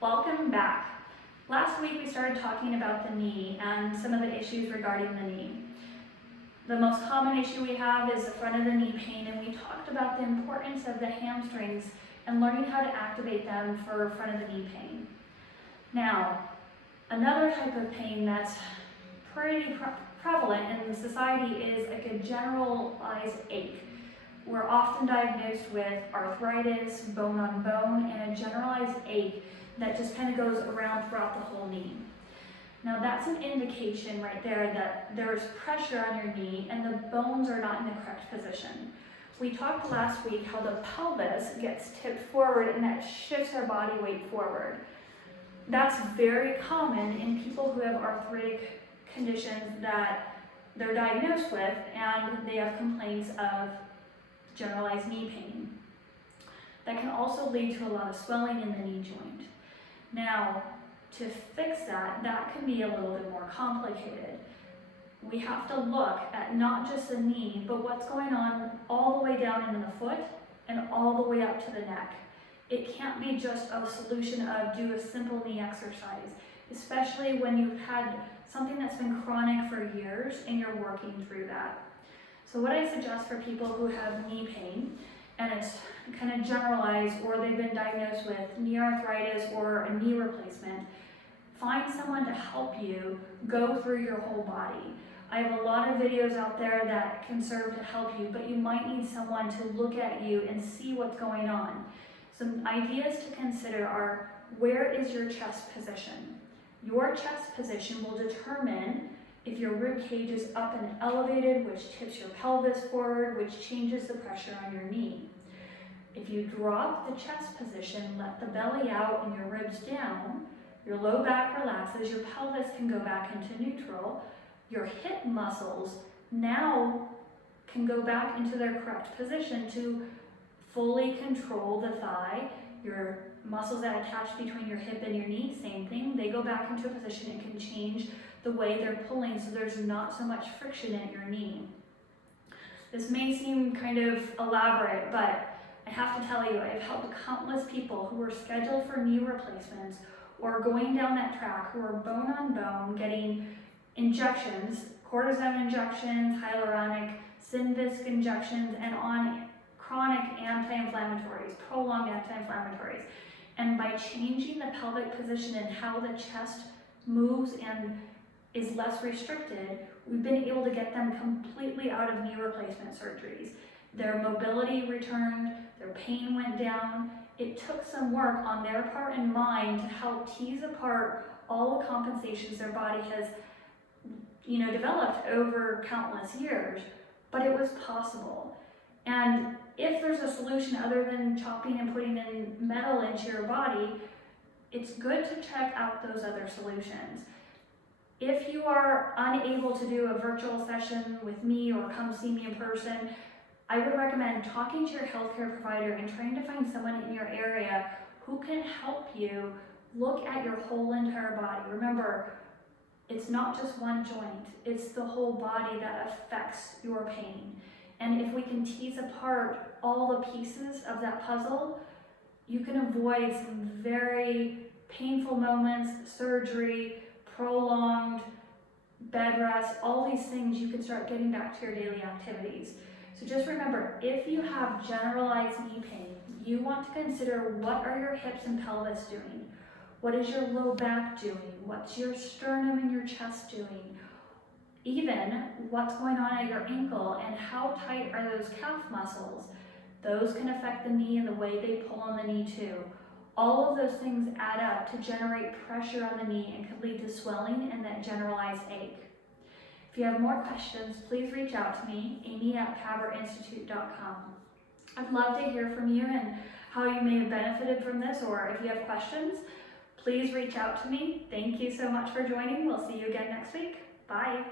Welcome back. Last week we started talking about the knee and some of the issues regarding the knee. The most common issue we have is the front of the knee pain, and we talked about the importance of the hamstrings and learning how to activate them for front of the knee pain. Now, another type of pain that's pretty prevalent in society is like a generalized ache. We're often diagnosed with arthritis, bone on bone, and a generalized ache that just kind of goes around throughout the whole knee. Now that's an indication right there that there's pressure on your knee and the bones are not in the correct position. We talked last week how the pelvis gets tipped forward and that shifts our body weight forward. That's very common in people who have arthritic conditions that they're diagnosed with and they have complaints of generalized knee pain. That can also lead to a lot of swelling in the knee joint. Now, to fix that, that can be a little bit more complicated. We have to look at not just the knee, but what's going on all the way down into the foot and all the way up to the neck. It can't be just a solution of do a simple knee exercise, especially when you've had something that's been chronic for years and you're working through that. So what I suggest for people who have knee pain, and it's kind of generalized or they've been diagnosed with knee arthritis or a knee replacement, find someone to help you go through your whole body. I have a lot of videos out there that can serve to help you, but you might need someone to look at you and see what's going on. Some ideas to consider are, where is your chest position? Your chest position will determine if your rib cage is up and elevated, which tips your pelvis forward, which changes the pressure on your knee. If you drop the chest position, let the belly out and your ribs down, your low back relaxes, your pelvis can go back into neutral, your hip muscles now can go back into their correct position to fully control the thigh. Your muscles that attach between your hip and your knee, same thing, they go back into a position and can change the way they're pulling so there's not so much friction at your knee. This may seem kind of elaborate, but I have to tell you, I've helped countless people who were scheduled for knee replacements or going down that track who are bone on bone getting injections, cortisone injections, hyaluronic, Synvisc injections, and on chronic anti-inflammatories, prolonged anti-inflammatories. And by changing the pelvic position and how the chest moves and is less restricted, we've been able to get them completely out of knee replacement surgeries. Their mobility returned, their pain went down. It took some work on their part and mine to help tease apart all the compensations their body has, developed over countless years, but it was possible. And if there's a solution other than chopping and putting in metal into your body, it's good to check out those other solutions. If you are unable to do a virtual session with me or come see me in person, I would recommend talking to your healthcare provider and trying to find someone in your area who can help you look at your whole entire body. Remember, it's not just one joint, it's the whole body that affects your pain. And if we can tease apart all the pieces of that puzzle, you can avoid some very painful moments, surgery, prolonged bed rest, all these things. You can start getting back to your daily activities. So just remember, if you have generalized knee pain, you want to consider what are your hips and pelvis doing? What is your low back doing? What's your sternum and your chest doing? Even what's going on at your ankle and how tight are those calf muscles? Those can affect the knee and the way they pull on the knee too. All of those things add up to generate pressure on the knee and could lead to swelling and that generalized ache. If you have more questions, please reach out to me, amy@caberinstitute.com. I'd love to hear from you and how you may have benefited from this, or if you have questions, please reach out to me. Thank you so much for joining. We'll see you again next week. Bye.